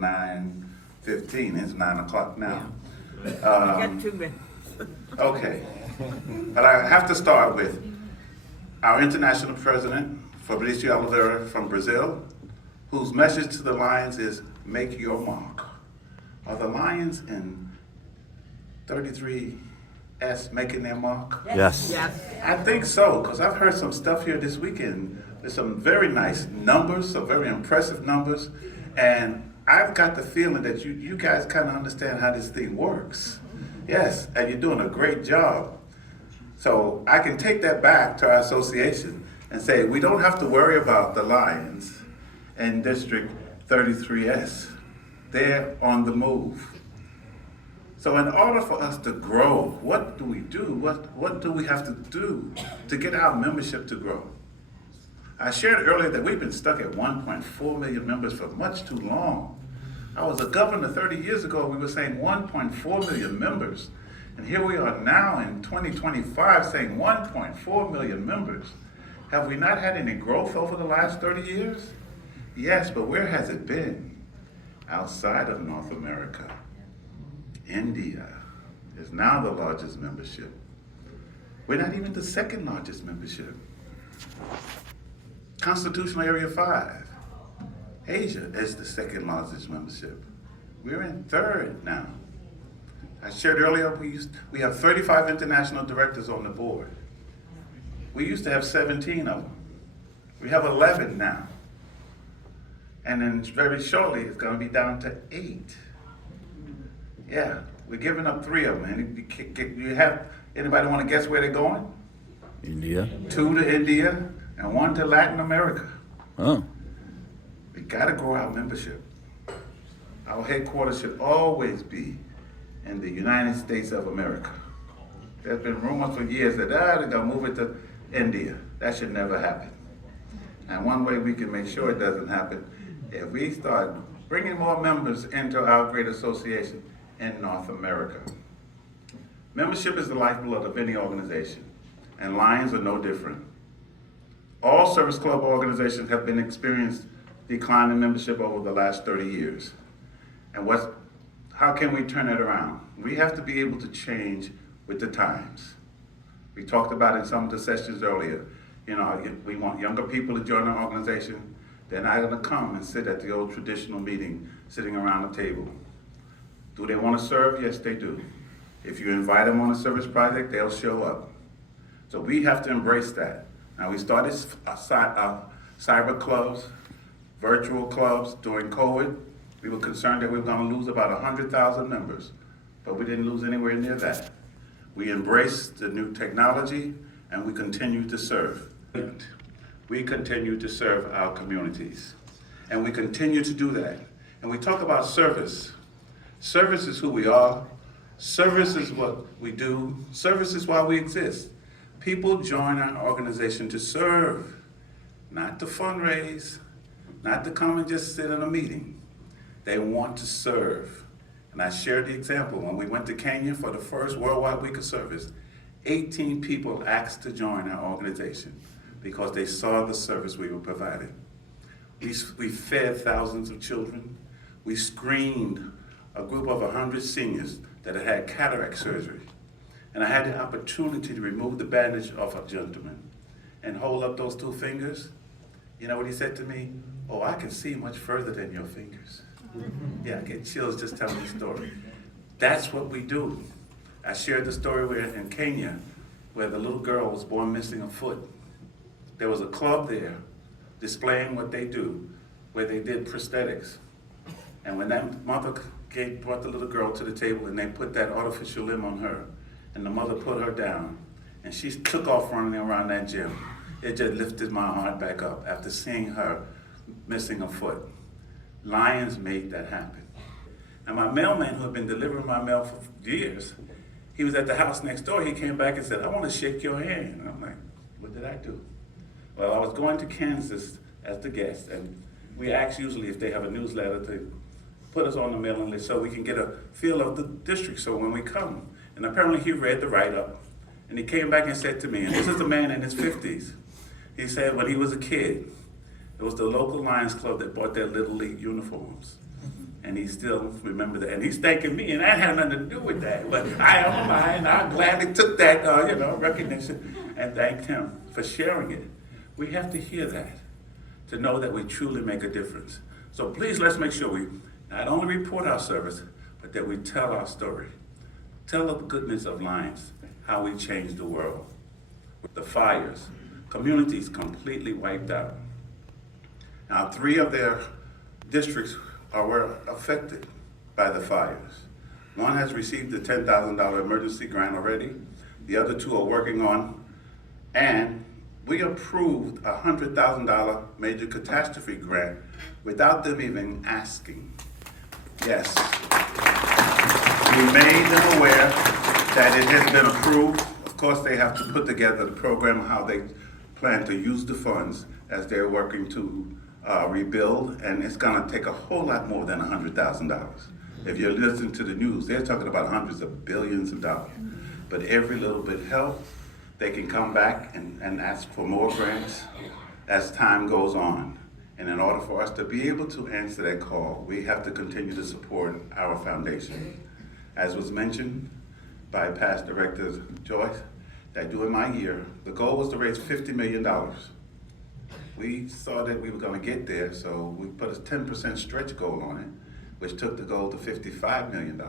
9:15. It's 9 o'clock now. I got 2 minutes. Okay, but I have to start with our international president, Fabrício Oliveira from Brazil, whose message to the Lions is make your mark. Are the Lions in 33S making their mark? Yes. Yes. I think so, because I've heard some stuff here this weekend. There's some very nice numbers, some very impressive numbers, and I've got the feeling that you guys kind of understand how this thing works. Yes, and you're doing a great job. So I can take that back to our association and say we don't have to worry about the Lions in District 33S. They're on the move. So in order for us to grow, what do we do? What do we have to do to get our membership to grow? I shared earlier that we've been stuck at 1.4 million members for much too long. I was a governor 30 years ago, we were saying 1.4 million members. And here we are now in 2025 saying 1.4 million members. Have we not had any growth over the last 30 years? Yes, but where has it been? Outside of North America. India is now the largest membership. We're not even the second largest membership. Constitutional Area 5. Asia is the second largest membership. We're in third now. I shared earlier, we have 35 international directors on the board. We used to have 17 of them. We have 11 now. And then very shortly, it's going to be down to 8. Yeah, we're giving up 3 of them. And you have anybody want to guess where they're going? India. 2 to India and 1 to Latin America. Oh. We got to grow our membership. Our headquarters should always be in the United States of America. There's been rumors for years that they're going to move it to India. That should never happen. And one way we can make sure it doesn't happen, if we start bringing more members into our great association in North America. Membership is the lifeblood of any organization, and Lions are no different. All service club organizations have been experienced decline in membership over the last 30 years. And how can we turn it around? We have to be able to change with the times. We talked about in some of the sessions earlier, we want younger people to join our organization. They're not gonna come and sit at the old traditional meeting, sitting around the table. Do they wanna serve? Yes, they do. If you invite them on a service project, they'll show up. So we have to embrace that. Now we started cyber clubs, virtual clubs during COVID. We were concerned that we were going to lose about 100,000 members, but we didn't lose anywhere near that. We embraced the new technology and we continue to serve. We continue to serve our communities and we continue to do that. And we talk about service. Service is who we are. Service is what we do. Service is why we exist. People join our organization to serve, not to fundraise, not to come and just sit in a meeting. They want to serve. And I shared the example when we went to Kenya for the first Worldwide Week of Service. 18 people asked to join our organization because they saw the service we were providing. We fed thousands of children. We screened a group of 100 seniors that had had cataract surgery. And I had the opportunity to remove the bandage off a gentleman and hold up those 2 fingers. You know what he said to me? Oh, I can see much further than your fingers. Yeah, I get chills just telling the story. That's what we do. I shared the story in Kenya where the little girl was born missing a foot. There was a club there displaying what they do, where they did prosthetics. And when that mother brought the little girl to the table and they put that artificial limb on her, and the mother put her down, and she took off running around that gym. It just lifted my heart back up after seeing her missing a foot. Lions made that happen. And my mailman, who had been delivering my mail for years, he was at the house next door. He came back and said, I want to shake your hand. And I'm like, what did I do? Well, I was going to Kansas as the guest, and we ask usually if they have a newsletter to put us on the mailing list so we can get a feel of the district so when we come. And apparently he read the write-up, and he came back and said to me, and this is a man in his 50s, he said when he was a kid, it was the local Lions Club that bought their Little League uniforms. And and he still remembered that. And he's thanking me, and that had nothing to do with that. But I gladly took that, recognition and thanked him for sharing it. We have to hear that to know that we truly make a difference. So please, let's make sure we not only report our service, but that we tell our story. Tell the goodness of Lions, how we changed the world. The fires, communities completely wiped out. Now, 3 of their districts were affected by the fires. One has received the $10,000 emergency grant already. The other 2 are working on, and we approved a $100,000 major catastrophe grant without them even asking. Yes. We made them aware that it has been approved. Of course, they have to put together the program, how they plan to use the funds as they're working to rebuild, and it's gonna take a whole lot more than $100,000. If you listen to the news, they're talking about hundreds of billions of dollars. But every little bit helps. They can come back and ask for more grants as time goes on. And in order for us to be able to answer that call, we have to continue to support our foundation. As was mentioned by past Director Joyce, that during my year, the goal was to raise $50 million. We saw that we were gonna get there, so we put a 10% stretch goal on it, which took the goal to $55 million.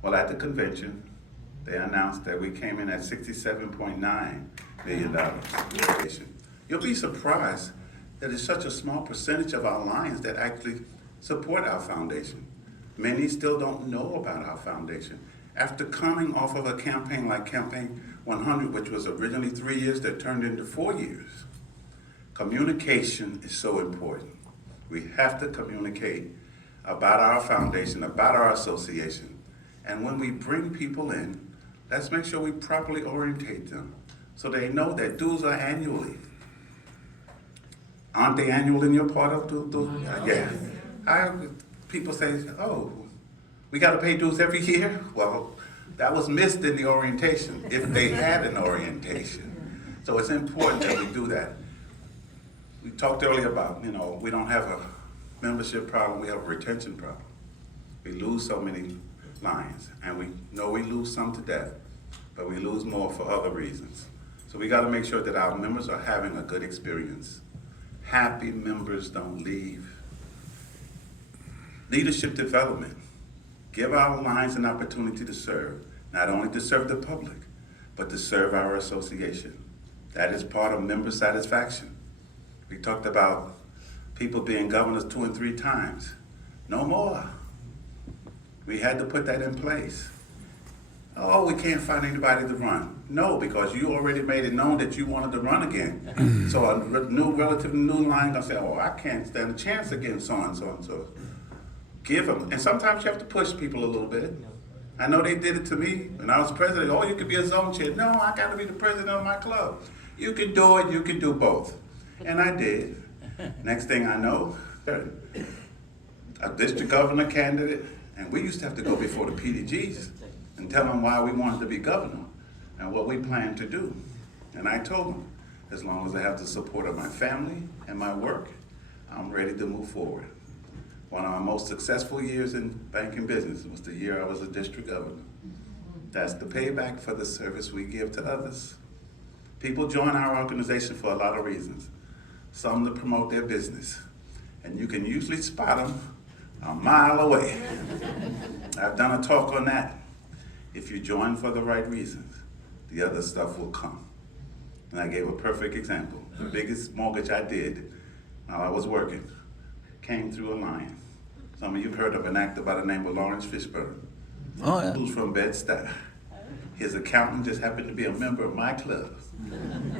Well, at the convention, they announced that we came in at $67.9 million. You'll be surprised that it's such a small percentage of our Lions that actually support our foundation. Many still don't know about our foundation. After coming off of a campaign like Campaign 100, which was originally 3 years that turned into 4 years, communication is so important. We have to communicate about our foundation, about our association. And when we bring people in, let's make sure we properly orientate them so they know that dues are annually. Aren't they annual in your part of dues? Yeah. People say, oh, we gotta pay dues every year? Well, that was missed in the orientation, if they had an orientation. So it's important that we do that. We talked earlier about, we don't have a membership problem, we have a retention problem. We lose so many Lions, and we know we lose some to death, but we lose more for other reasons. So we gotta make sure that our members are having a good experience. Happy members don't leave. Leadership development. Give our Lions an opportunity to serve, not only to serve the public, but to serve our association. That is part of member satisfaction. We talked about people being governors 2 and 3 times. No more. We had to put that in place. Oh, we can't find anybody to run. No, because you already made it known that you wanted to run again. So a relatively new Lion gonna say, oh, I can't stand a chance against so-and-so and so. Give them, and sometimes you have to push people a little bit. I know they did it to me when I was president. Oh, you could be a zone chair. No, I gotta be the president of my club. You can do it, you can do both. And I did. Next thing I know, a district governor candidate, and we used to have to go before the PDGs and tell them why we wanted to be governor and what we planned to do. And I told them, as long as I have the support of my family and my work, I'm ready to move forward. One of my most successful years in banking business was the year I was a district governor. That's the payback for the service we give to others. People join our organization for a lot of reasons. Some to promote their business, and you can usually spot them a mile away. I've done a talk on that. If you join for the right reasons, the other stuff will come. And I gave a perfect example. The biggest mortgage I did while I was working came through a Lion. Some of you have heard of an actor by the name of Lawrence Fishburne, who's from Bed-Stuy. His accountant just happened to be a member of my club.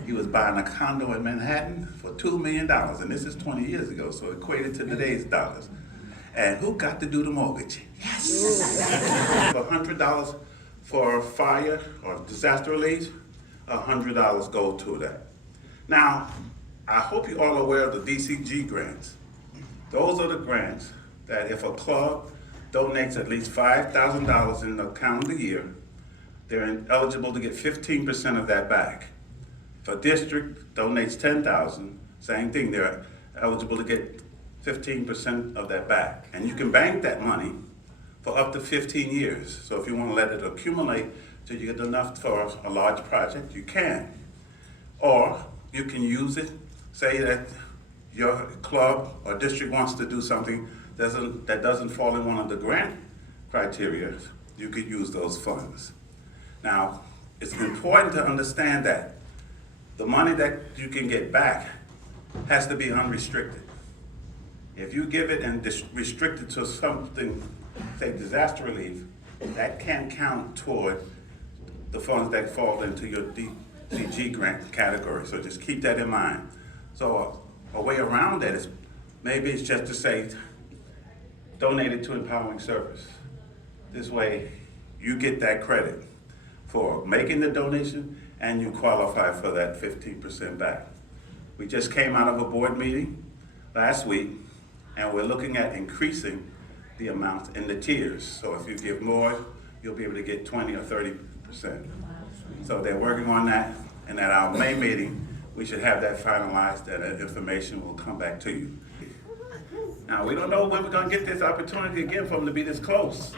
He was buying a condo in Manhattan for $2 million, and this is 20 years ago, so equated to today's dollars. And who got to do the mortgage? Yes! $100 for fire or disaster relief, $100 go to that. Now, I hope you're all aware of the DCG grants. Those are the grants that if a club donates at least $5,000 in the calendar year, they're eligible to get 15% of that back. If a district donates $10,000, same thing, they're eligible to get 15% of that back. And you can bank that money for up to 15 years. So if you want to let it accumulate till you get enough for a large project, you can. Or you can use it, say that your club or district wants to do something that doesn't fall in one of the grant criteria, you could use those funds. Now, it's important to understand that the money that you can get back has to be unrestricted. If you give it and restrict it to something, say disaster relief, that can't count toward the funds that fall into your DCG grant category. So just keep that in mind. So a way around that is, maybe it's just to say, donate it to Empowering Service. This way, you get that credit for making the donation and you qualify for that 15% back. We just came out of a board meeting last week and we're looking at increasing the amounts in the tiers. So if you give more, you'll be able to get 20 or 30%. So they're working on that, and at our May meeting, we should have that finalized, and that information will come back to you. Now, we don't know when we're gonna get this opportunity again for them to be this close.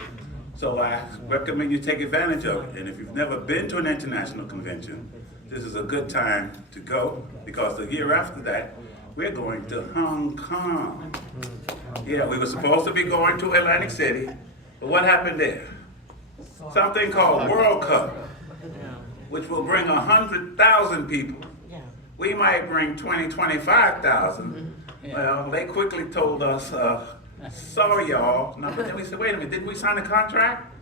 So I recommend you take advantage of it. And if you've never been to an international convention, this is a good time to go, because the year after that, we're going to Hong Kong. Yeah, we were supposed to be going to Atlantic City, but what happened there? Something called World Cup, which will bring 100,000 people. We might bring 20, 25,000. Well, they quickly told us, sorry y'all. No, but then we said, wait a minute, didn't we sign a contract?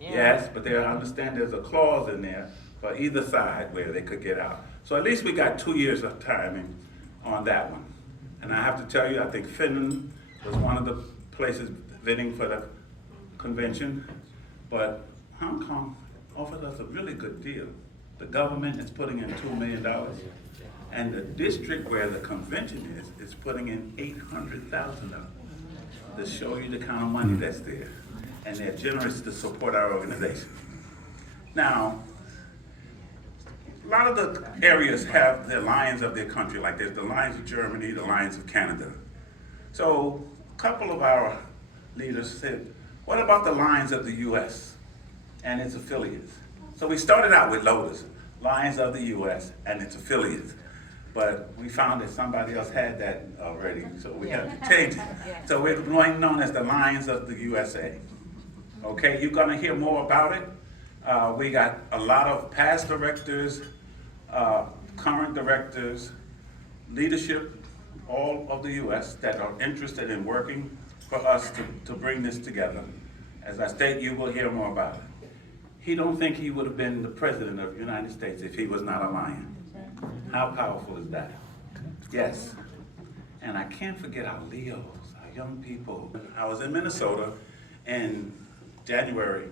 Yes, but I understand there's a clause in there for either side where they could get out. So at least we got 2 years of timing on that one. And I have to tell you, I think Finland was one of the places bidding for the convention, but Hong Kong offered us a really good deal. The government is putting in $2 million, and the district where the convention is putting in $800,000 to show you the kind of money that's there. And they're generous to support our organization. Now, a lot of the areas have the lions of their country, like there's the Lions of Germany, the Lions of Canada. So a couple of our leaders said, what about the Lions of the US and its affiliates? So we started out with Lotus, Lions of the US and its affiliates. But we found that somebody else had that already, so we had to change it. So we're going known as the Lions of the USA. Okay, you're gonna hear more about it. We got a lot of past directors, current directors, leadership, all of the US that are interested in working for us to bring this together. As I state, you will hear more about it. He don't think he would have been the president of the United States if he was not a lion. How powerful is that? Yes. And I can't forget our Leos, our young people. I was in Minnesota in January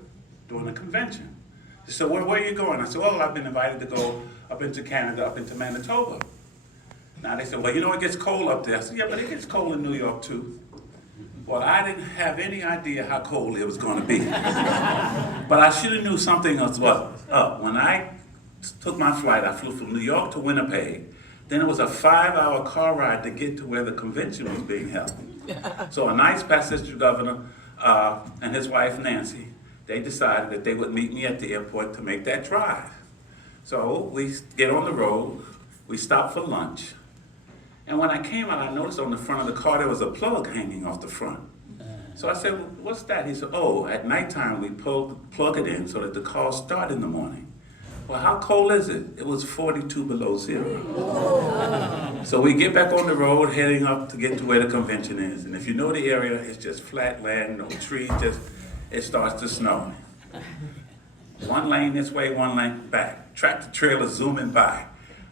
during a convention. They said, where are you going? I said, well, I've been invited to go up into Canada, up into Manitoba. Now they said, well, you know, it gets cold up there. I said, yeah, but it gets cold in New York too. Well, I didn't have any idea how cold it was going to be. But I should have knew something else was up. When I took my flight, I flew from New York to Winnipeg. Then it was a 5-hour car ride to get to where the convention was being held. So a nice past district governor and his wife Nancy, they decided that they would meet me at the airport to make that drive. So we get on the road, we stop for lunch. And when I came out, I noticed on the front of the car there was a plug hanging off the front. So I said, well, what's that? He said, oh, at nighttime we plug it in so that the car starts in the morning. Well, how cold is it? It was 42 below zero. So we get back on the road, heading up to get to where the convention is. And if you know the area, it's just flat land, no trees, it starts to snow. One lane this way, one lane back. Tractor trailer zooming by.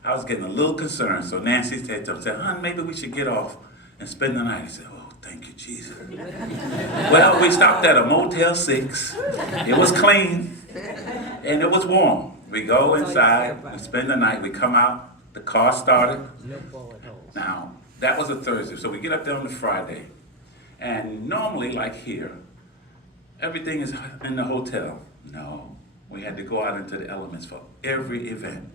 I was getting a little concerned, so Nancy said to him, "Hon, maybe we should get off and spend the night." He said, "Oh, thank you, Jesus." Well, we stopped at a Motel 6. It was clean, and it was warm. We go inside, we spend the night, we come out, the car started. Now, that was a Thursday, so we get up there on the Friday. And normally, like here, everything is in the hotel. No, we had to go out into the elements for every event.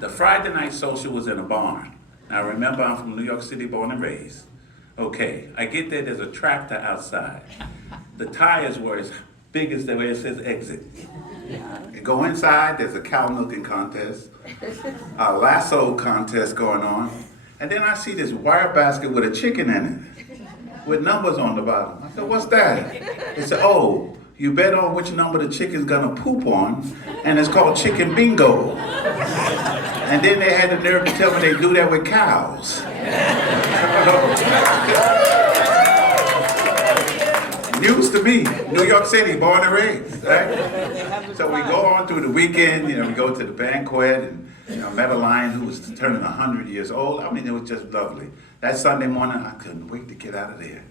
The Friday night social was in a barn. Now remember, I'm from New York City, born and raised. Okay, I get there, there's a tractor outside. The tires were as big as the way it says exit. You go inside, there's a cow milking contest, a lasso contest going on, and then I see this wire basket with a chicken in it, with numbers on the bottom. I said, what's that? They said, oh, you bet on which number the chicken's gonna poop on, and it's called chicken bingo. And then they had the nerve to tell me they do that with cows. News to me, New York City, born and raised, right? So we go on through the weekend, we go to the banquet and, met a lion who was turning 100 years old. I mean, it was just lovely. That Sunday morning, I couldn't wait to get out of there.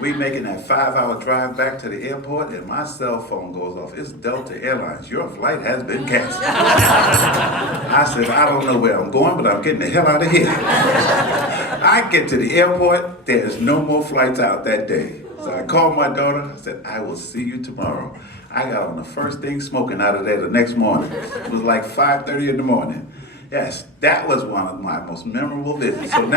We making that 5-hour drive back to the airport and my cell phone goes off. It's Delta Airlines. Your flight has been canceled. I said, I don't know where I'm going, but I'm getting the hell out of here. I get to the airport, there's no more flights out that day. So I called my daughter, I said, I will see you tomorrow. I got on the first thing smoking out of there the next morning. It was like 5:30 in the morning. Yes, that was one of my most memorable visits. So now